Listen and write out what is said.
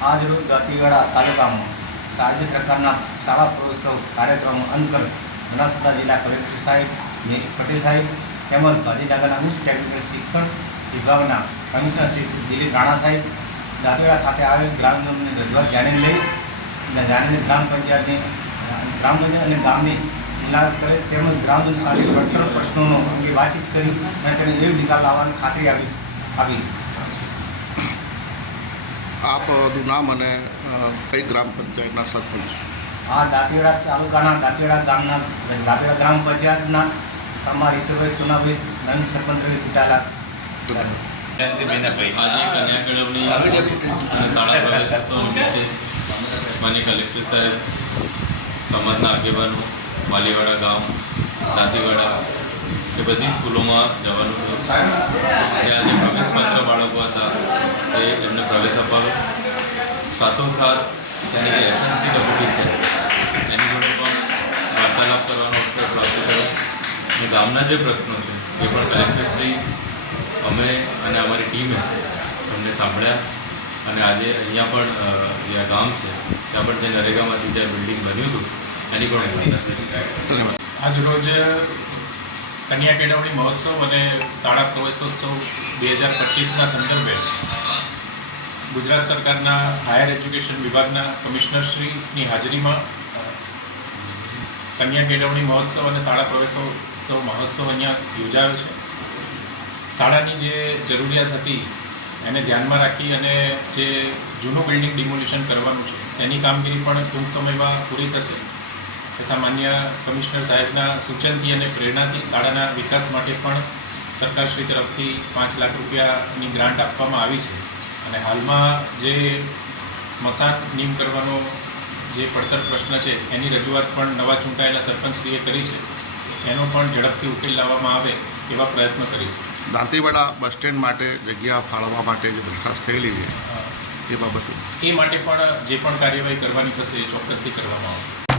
આજરોજ દાંતીવાડા તાલુકામાં રાજ્ય સરકારના શાળા પ્રવેશોત્સવ કાર્યક્રમો અંતર્ગત બનાસકાંઠા જિલ્લા કલેક્ટર સાહેબ નીરજ પટેલ સાહેબ તેમજ ગાંધીનગરના ઉચ્ચ ટેકનિકલ શિક્ષણ વિભાગના કમિશનર શ્રી દિલીપ રાણા સાહેબ દાંતીવાડા ખાતે આવેલ ગ્રામજનોની રજૂઆત જાણીને ગ્રામ પંચાયત અને ગામની મુલાકાત કરે તેમજ ગ્રામજનો સાથે પડતર પ્રશ્નોનો અંગે વાતચીત કરી અને તેને યોગ્ય નિકાલ લાવવાની ખાતરી આપી। આપનું નામ અને કઈ ગ્રામ પંચાયતના સરપંચ? આ દાંતીવાડા તાલુકાના દાંતીવાડા ગામના દાંતીવાડા ગ્રામ પંચાયતના અમારા ઈશ્વરભાઈ સોનાભાઈ નવીન સરપંચ ચૂંટાયેલા। આજે કન્યા કેળવણી અને શાળા પ્રવેશોત્સવ નિમિત્તે માન્ય કલેક્ટર સાહેબ, સમાજના આગેવાનો, વાલીવાડા ગામ, દાંતીવાડા એ બધી સ્કૂલોમાં જવાનું હતું। ત્યાં જે પ્રવેશપાત્ર બાળકો હતા તે એમને પ્રવેશ અપાવ્યો। સાથોસાથ ત્યાંની જે એસએમસી કમિટી છે એની જોડે પણ વાર્તાલાપ કરવાનો અવસર પ્રાપ્ત થયો અને ગામના જે પ્રશ્નો છે એ પણ કલેક્ટરશ્રી, અમે અને અમારી ટીમે અમને સાંભળ્યા અને આજે અહીંયા પણ જે ગામ છે ત્યાં પણ જે નરેગામાંથી જે બિલ્ડિંગ બન્યું હતું એની પણ આજરોજ કન્યા કેળવણી મહોત્સવ અને શાળા પ્રવેશોત્સવ 2025ના સંદર્ભે ગુજરાત સરકારના હાયર એજ્યુકેશન વિભાગના કમિશનરશ્રીની હાજરીમાં કન્યા કેળવણી મહોત્સવ અને શાળા પ્રવેશોત્સવ મહોત્સવ અહીંયા યોજાયો છે। શાળાની જે જરૂરિયાત હતી એને ધ્યાનમાં રાખી અને જે જૂનું બિલ્ડિંગ ડિમોલિશન કરવાનું છે તેની કામગીરી પણ ટૂંક સમયમાં પૂરી થશે તથા માન્ય કમિશનર સાહેબના સૂચનથી અને પ્રેરણાથી શાળાના વિકાસ માટે પણ સરકારશ્રી તરફથી 5 લાખ રૂપિયાની ગ્રાન્ટ આપવામાં આવી છે અને હાલમાં જે સ્મશાન નિયમ કરવાનો જે પડતર પ્રશ્ન છે એની રજૂઆત પણ નવા ચૂંટાયેલા સરપંચશ્રીએ કરી છે, એનો પણ ઝડપથી ઉકેલ લાવવામાં આવે એવા પ્રયત્નો કરીશું। દાંતીવાડા બસ સ્ટેન્ડ માટે જગ્યા ફાળવવા માટે જે દરખાસ્ત થયેલી છે એ બાબતે એ માટે પણ જે પણ કાર્યવાહી કરવાની થશે એ ચોક્કસથી કરવામાં આવશે।